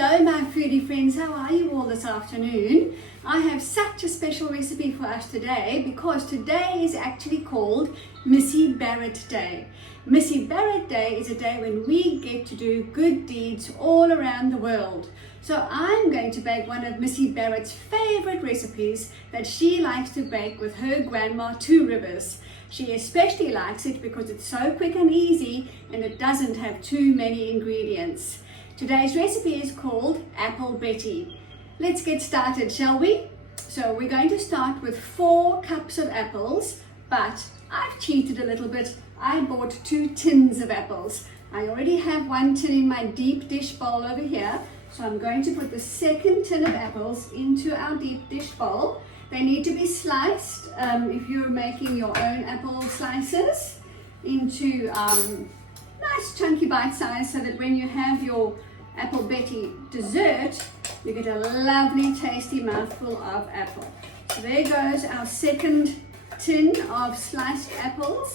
Hello my foodie friends, how are you all this afternoon? I have such a special recipe for us today because today is actually called Missy Barrett Day. Missy Barrett Day is a day when we get to do good deeds all around the world. So I'm going to bake one of Missy Barrett's favorite recipes that she likes to bake with her grandma Two Rivers. She especially likes it because it's so quick and easy and it doesn't have too many ingredients. Today's recipe is called Apple Betty. Let's get started, shall we? So we're going to start with 4 cups of apples, but I've cheated a little bit. I bought 2 tins of apples. I already have 1 tin in my deep dish bowl over here, so I'm going to put the second tin of apples into our deep dish bowl. They need to be sliced, if you're making your own apple slices, into nice chunky bite size so that when you have your Apple Betty dessert, you get a lovely tasty mouthful of apple. So there goes our second tin of sliced apples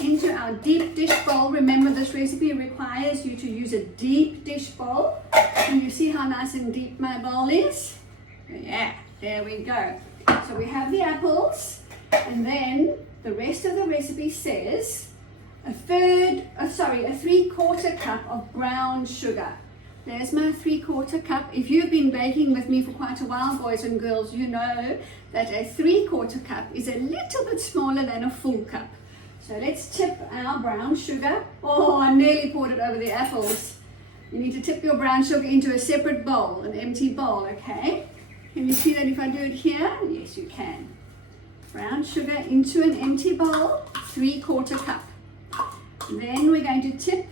into our deep dish bowl. Remember, this recipe requires you to use a deep dish bowl. And you see how nice and deep my bowl is? Yeah, there we go. So we have the apples, and then the rest of the recipe says a 3/4 cup of brown sugar. There's my 3/4 cup. If you've been baking with me for quite a while, boys and girls, you know that a 3/4 cup is a little bit smaller than a full cup. So let's tip our brown sugar. Oh, I nearly poured it over the apples. You need to tip your brown sugar into a separate bowl, an empty bowl, okay? Can you see that if I do it here? Yes, you can. Brown sugar into an empty bowl, 3/4 cup. Then we're going to tip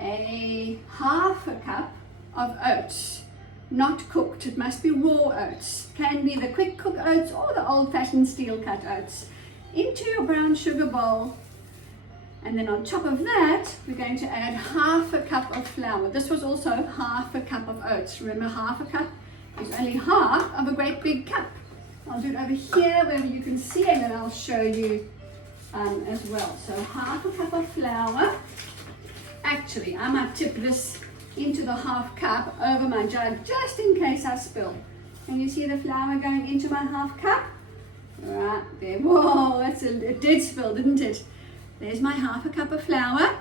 a 1/2 cup of oats, not cooked. It must be raw oats. Can be the quick cook oats or the old-fashioned steel cut oats, into your brown sugar bowl. And then on top of that, we're going to add 1/2 cup of flour. This was also 1/2 cup of oats. Remember, 1/2 cup is only half of a great big cup. I'll do it over here where you can see, and then I'll show you as well. So 1/2 cup of flour. Actually, I might tip this into the 1/2 cup over my jug just in case I spill. Can you see the flour going into my 1/2 cup? Right there. Whoa, it did spill, didn't it? There's my 1/2 cup of flour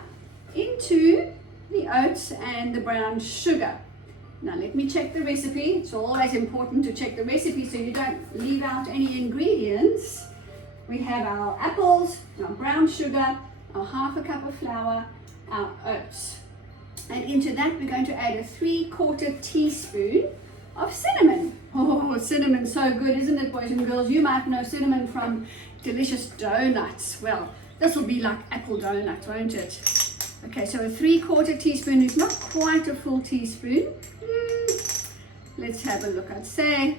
into the oats and the brown sugar. Now let me check the recipe. It's always important to check the recipe so you don't leave out any ingredients. We have our apples, our brown sugar, our 1/2 cup of flour, our oats. And into that we're going to add a 3/4 teaspoon of cinnamon. Oh, cinnamon's so good, isn't it, boys and girls? You might know cinnamon from delicious donuts. Well, this will be like apple donut, won't it? Okay, so a 3/4 teaspoon is not quite a full teaspoon. Let's have a look. I'd say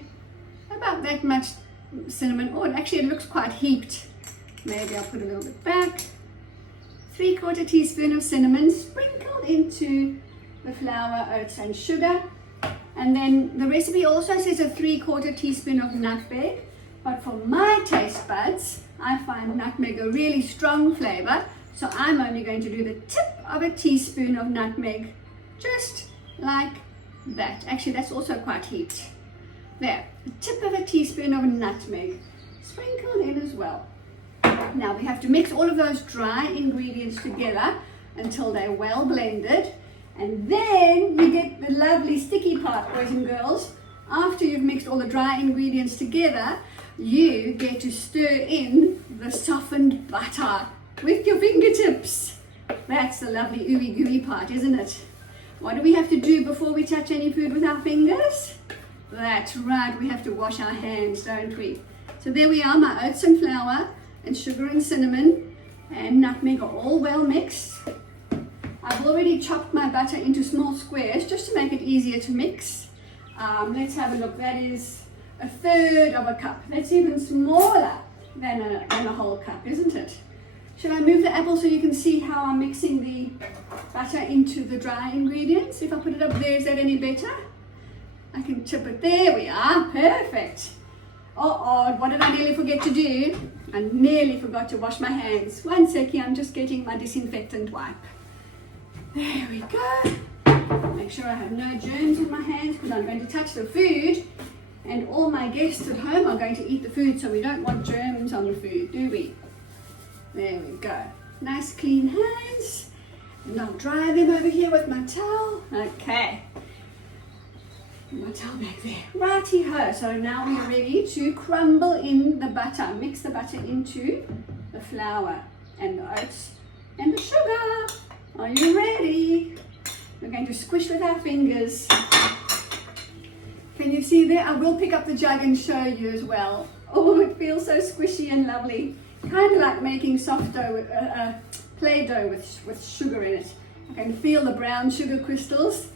about that much cinnamon. Oh, actually it looks quite heaped. Maybe I'll put a little bit back. 3/4 teaspoon of cinnamon sprinkled into the flour, oats and sugar. And then the recipe also says a 3/4 teaspoon of nutmeg, but for my taste buds, I find nutmeg a really strong flavor, so I'm only going to do the tip of a teaspoon of nutmeg, just like that. Actually, that's also quite heaped. There, the tip of a teaspoon of nutmeg, sprinkled in as well. Now we have to mix all of those dry ingredients together until they're well blended. And then you get the lovely sticky part, boys and girls. After you've mixed all the dry ingredients together, you get to stir in the softened butter with your fingertips. That's the lovely ooey gooey part, isn't it? What do we have to do before we touch any food with our fingers? That's right, we have to wash our hands, don't we? So there we are, my oats and flour and sugar and cinnamon and nutmeg are all well mixed. I've already chopped my butter into small squares just to make it easier to mix. Let's have a look. That is a 1/3 of a cup. That's even smaller than a whole cup, isn't it? Shall I move the apple so you can see how I'm mixing the butter into the dry ingredients? If I put it up there, is that any better? I can tip it. There we are. Perfect. Oh, what did I nearly forget to do? I nearly forgot to wash my hands. One second, I'm just getting my disinfectant wipe. There we go. Make sure I have no germs in my hands because I'm going to touch the food and all my guests at home are going to eat the food, so we don't want germs on the food, do we? There we go. Nice clean hands. And I'll dry them over here with my towel. Okay. My towel back there. Righty-ho. So now we're ready to crumble in the butter. Mix the butter into the flour and the oats and the sugar. Are you ready? We're going to squish with our fingers. Can you see there? I will pick up the jug and show you as well. Oh, it feels so squishy and lovely. Kind of like making soft dough, Play-Doh with sugar in it. I can feel the brown sugar crystals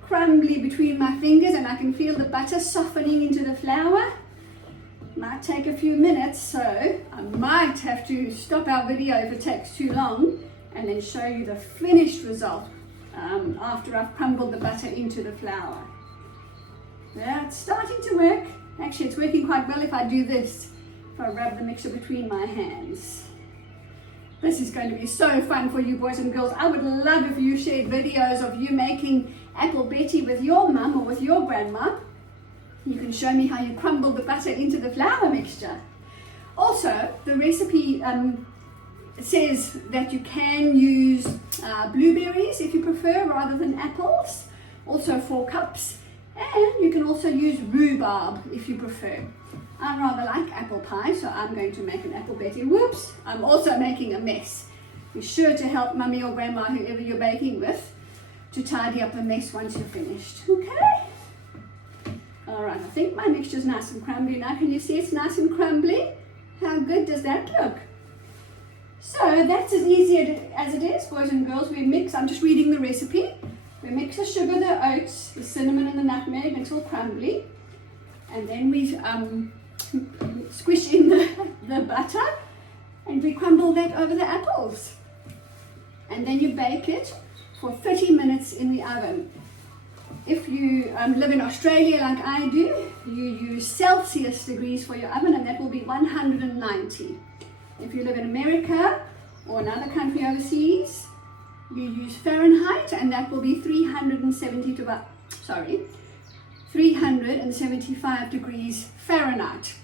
crumbly between my fingers, and I can feel the butter softening into the flour. Might take a few minutes, so I might have to stop our video if it takes too long and then show you the finished result after I've crumbled the butter into the flour. Yeah, it's starting to work. Actually, it's working quite well if I do this, if I rub the mixture between my hands. This is going to be so fun for you boys and girls. I would love if you shared videos of you making apple Betty with your mum or with your grandma. You can show me how you crumble the butter into the flour mixture. Also, the recipe says that you can use blueberries if you prefer rather than apples. Also 4 cups. And you can also use rhubarb if you prefer. I rather like apple pie, so I'm going to make an apple Betty. Whoops, I'm also making a mess. Be sure to help mummy or grandma, whoever you're baking with, to tidy up the mess once you're finished. Okay? Alright, I think my mixture's nice and crumbly now. Can you see it's nice and crumbly? How good does that look? So that's as easy as it is, boys and girls. We mix, I'm just reading the recipe. We mix the sugar, the oats, the cinnamon and the nutmeg until crumbly. And then we squish in the butter and we crumble that over the apples. And then you bake it for 30 minutes in the oven. If you live in Australia like I do, you use Celsius degrees for your oven, and that will be 190. If you live in America or another country overseas, you use Fahrenheit, and that will be 375 degrees Fahrenheit.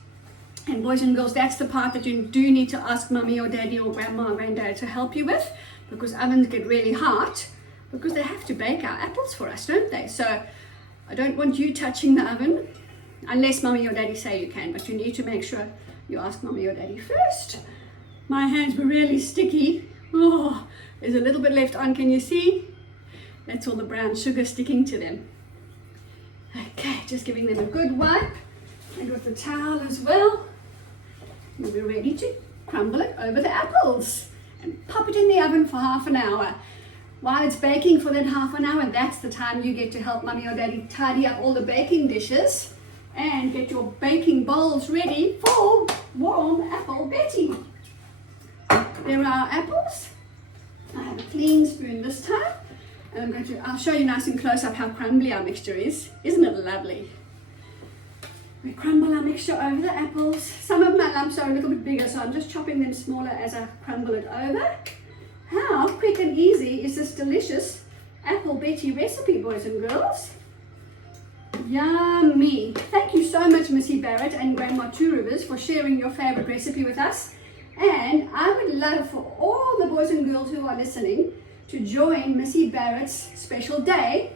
And boys and girls, that's the part that you do need to ask mummy or daddy or grandma or granddad to help you with, because ovens get really hot because they have to bake our apples for us, don't they? So I don't want you touching the oven unless mummy or daddy say you can, but you need to make sure you ask mummy or daddy first. My hands were really sticky. Oh, there's a little bit left on, can you see? That's all the brown sugar sticking to them. Okay, just giving them a good wipe, and with the towel as well. We'll be ready to crumble it over the apples and pop it in the oven for half an hour. While it's baking for that half an hour, that's the time you get to help mummy or daddy tidy up all the baking dishes and get your baking bowls ready for warm apple Betty. There are our apples. I have a clean spoon this time, and I'll show you nice and close up how crumbly our mixture is. Isn't it lovely? We crumble our mixture over the apples. Some of my lumps are a little bit bigger, so I'm just chopping them smaller as I crumble it over. How quick and easy is this delicious apple Betty recipe, boys and girls? Yummy! Thank you so much, Missy Barrett and Grandma Two Rivers, for sharing your favorite recipe with us. And I would love for all the boys and girls who are listening to join Missy Barrett's special day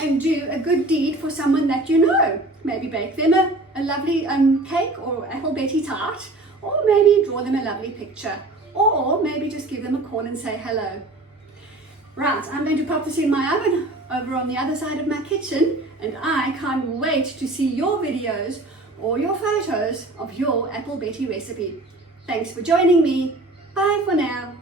and do a good deed for someone that you know. Maybe bake them a lovely cake or apple Betty tart, or maybe draw them a lovely picture, or maybe just give them a call and say hello. Right, I'm going to pop this in my oven over on the other side of my kitchen, and I can't wait to see your videos or your photos of your apple Betty recipe. Thanks for joining me. Bye for now.